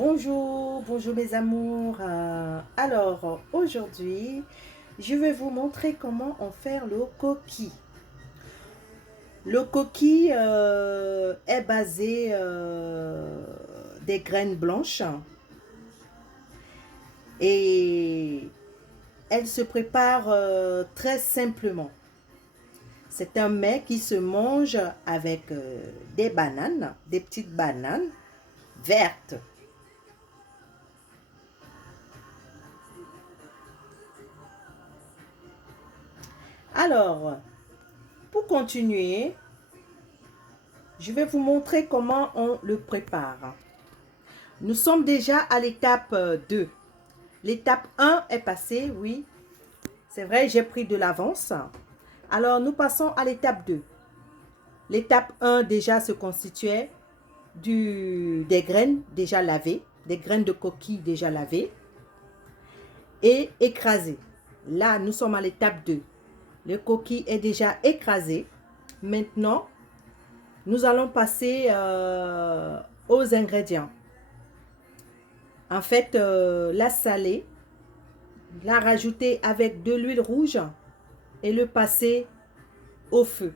Bonjour, bonjour mes amours. Alors, aujourd'hui, je vais vous montrer comment on fait le coquille. Le coquille est basé des graines blanches et elle se prépare très simplement. C'est un mets qui se mange avec des bananes, des petites bananes vertes. Alors, pour continuer, je vais vous montrer comment on le prépare. Nous sommes déjà à l'étape 2. L'étape 1 est passée, oui. C'est vrai, j'ai pris de l'avance. Alors, nous passons à l'étape 2. L'étape 1 déjà se constituait des graines déjà lavées, des graines de coquille déjà lavées et écrasées. Là, nous sommes à l'étape 2. Le coquille est déjà écrasé. Maintenant, nous allons passer aux ingrédients. En fait, la saler, la rajouter avec de l'huile rouge et le passer au feu.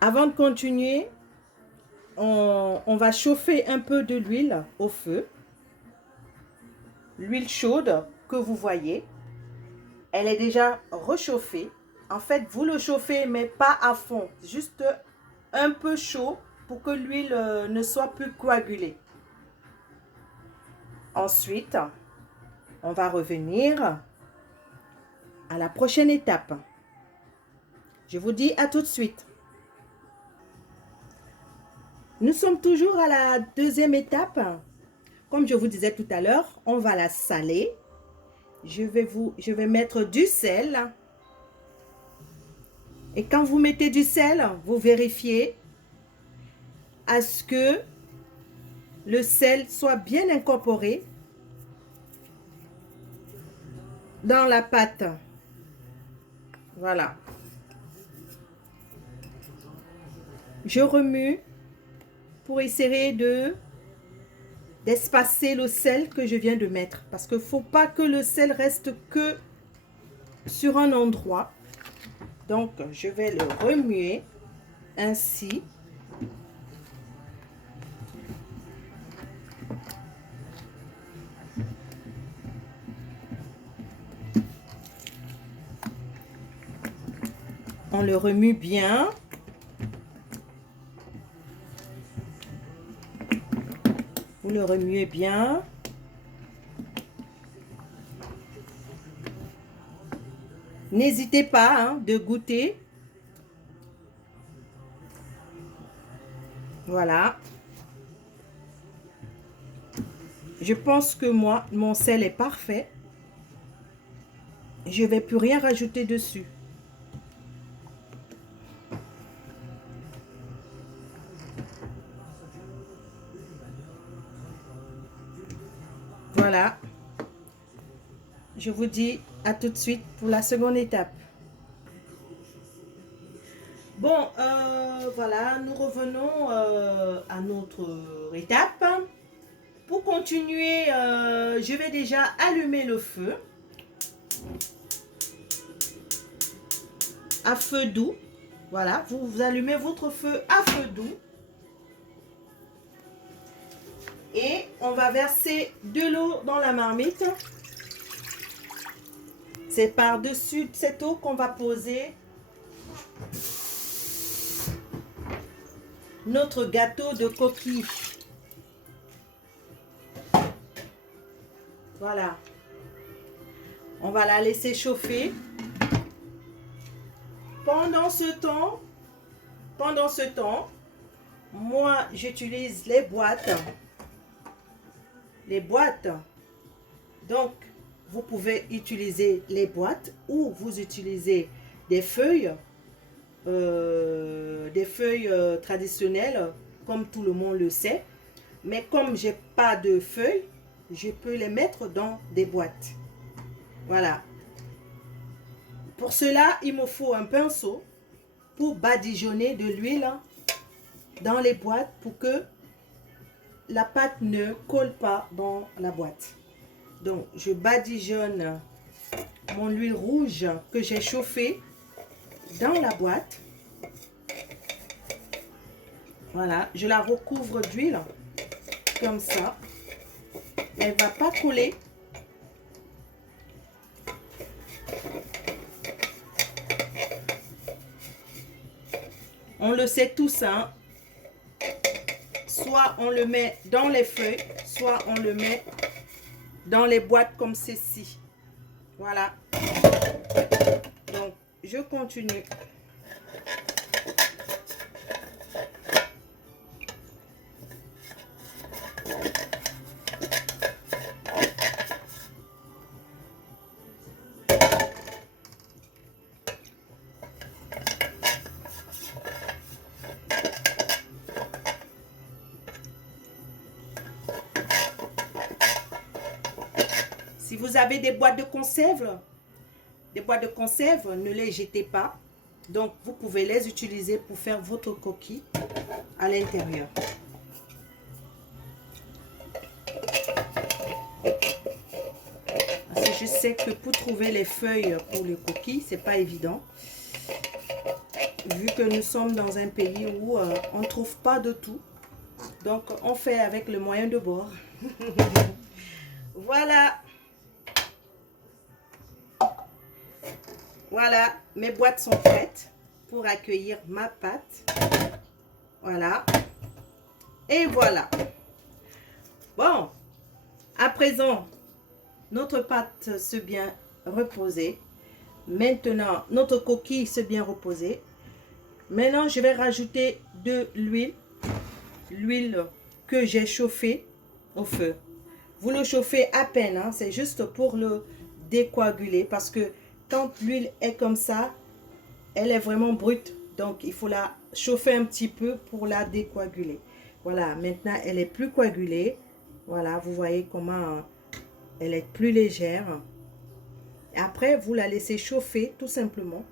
Avant de continuer, on va chauffer un peu de l'huile au feu. L'huile chaude que vous voyez, elle est déjà réchauffée. En fait, vous le chauffez, mais pas à fond, juste un peu chaud pour que l'huile ne soit plus coagulée. Ensuite, on va revenir à la prochaine étape. Je vous dis à tout de suite. Nous sommes toujours à la deuxième étape. Comme je vous disais tout à l'heure, on va la saler. Je vais mettre du sel. Et quand vous mettez du sel, vous vérifiez à ce que le sel soit bien incorporé dans la pâte. Voilà. Je remue pour essayer d'espacer le sel que je viens de mettre. Parce qu'il ne faut pas que le sel reste que sur un endroit. Donc, je vais le remuer ainsi. On le remue bien. Vous le remuez bien. N'hésitez pas de goûter. Voilà. Je pense que mon sel est parfait. Je ne vais plus rien rajouter dessus. Voilà. Je vous dis à tout de suite pour la seconde étape. Bon, voilà, nous revenons à notre étape. Pour continuer, je vais déjà allumer le feu à feu doux. Voilà, vous allumez votre feu à feu doux. Et on va verser de l'eau dans la marmite. C'est par-dessus cette eau qu'on va poser notre gâteau de coquille. Voilà. On va la laisser chauffer. Pendant ce temps, moi, j'utilise les boîtes. Donc, vous pouvez utiliser les boîtes ou vous utilisez des feuilles traditionnelles, comme tout le monde le sait. Mais comme j'ai pas de feuilles, je peux les mettre dans des boîtes. Voilà. Pour cela, il me faut un pinceau pour badigeonner de l'huile dans les boîtes pour que la pâte ne colle pas dans la boîte. Donc, je badigeonne mon huile rouge que j'ai chauffée dans la boîte. Voilà, je la recouvre d'huile comme ça. Elle ne va pas coller. On le sait tous, hein. Soit on le met dans les feuilles, soit on le met dans les boîtes comme ceci. Voilà. Donc, je continue. Si vous avez des boîtes de conserve, ne les jetez pas. Donc, vous pouvez les utiliser pour faire votre coquille à l'intérieur. Parce que je sais que pour trouver les feuilles pour les coquilles, c'est pas évident. Vu que nous sommes dans un pays où on ne trouve pas de tout. Donc, on fait avec le moyen de bord. Voilà. Voilà, mes boîtes sont prêtes pour accueillir ma pâte. Voilà. Et voilà. Bon, à présent, notre pâte se bien reposée. Maintenant, notre coquille se bien reposée. Maintenant, je vais rajouter de l'huile. L'huile que j'ai chauffée au feu. Vous le chauffez à peine, hein, c'est juste pour le décoaguler parce que quand l'huile est comme ça, elle est vraiment brute. Donc, il faut la chauffer un petit peu pour la décoaguler. Voilà, maintenant, elle est plus coagulée. Voilà, vous voyez comment elle est plus légère. Après, vous la laissez chauffer, tout simplement.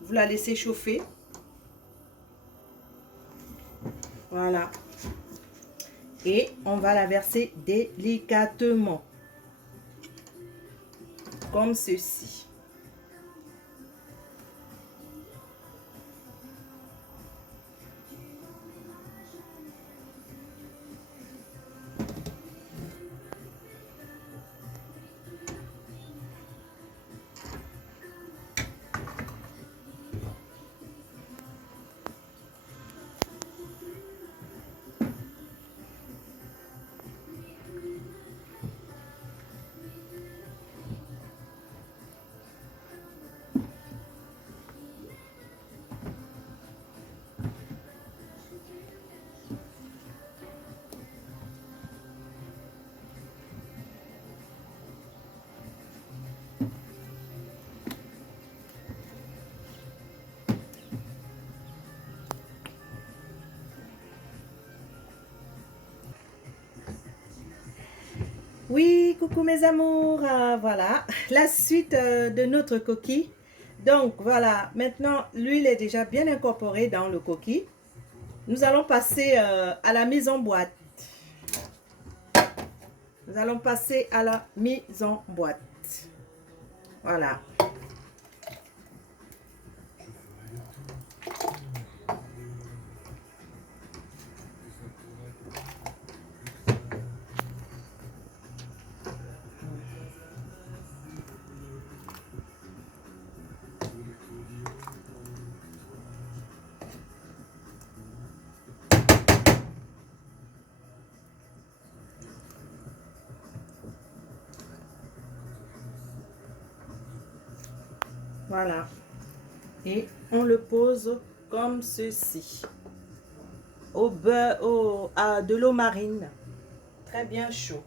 Vous la laissez chauffer. Voilà. Et on va la verser délicatement. Comme ceci. Oui, coucou mes amours, voilà la suite de notre coquille. Donc voilà, maintenant l'huile est déjà bien incorporée dans le coquille. Nous allons passer à la mise en boîte. Nous allons passer à la mise en boîte. Voilà. Voilà. Et on le pose comme ceci. Au beurre, à de l'eau marine. Très bien chaud.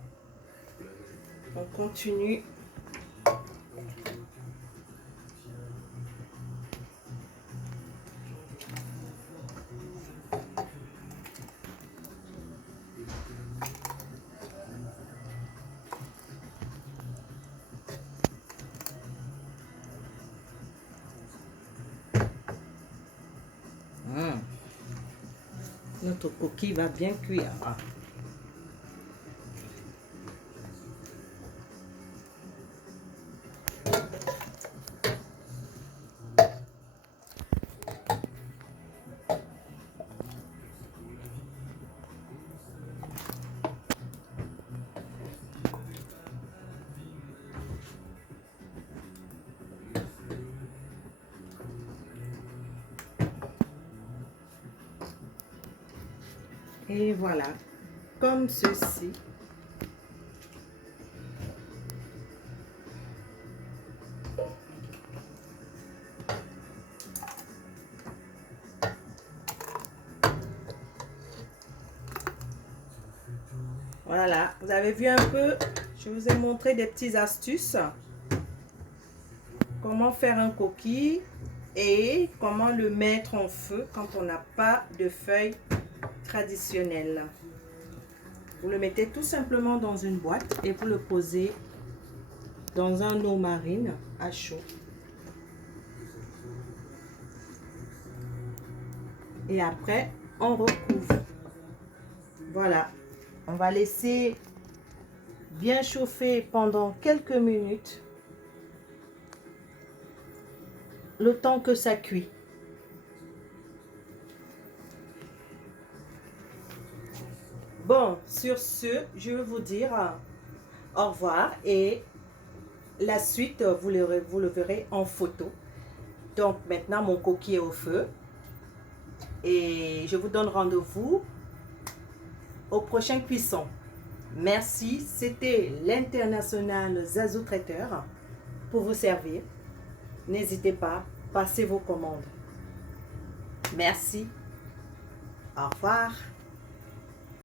On continue. Notre coquille va bien cuire. Et voilà, comme ceci. Voilà, vous avez vu un peu, je vous ai montré des petites astuces. Comment faire un coquille et comment le mettre en feu quand on n'a pas de feuilles traditionnelles. Vous le mettez tout simplement dans une boîte et vous le posez dans un eau marine à chaud. Et après, on recouvre. Voilà. On va laisser bien chauffer pendant quelques minutes. Le temps que ça cuit. Bon, sur ce, je vais vous dire au revoir et la suite, vous le verrez en photo. Donc maintenant, mon coquille est au feu et je vous donne rendez-vous au prochain cuisson. Merci, c'était l'International Zazu Traiteur pour vous servir. N'hésitez pas, passez vos commandes. Merci. Au revoir.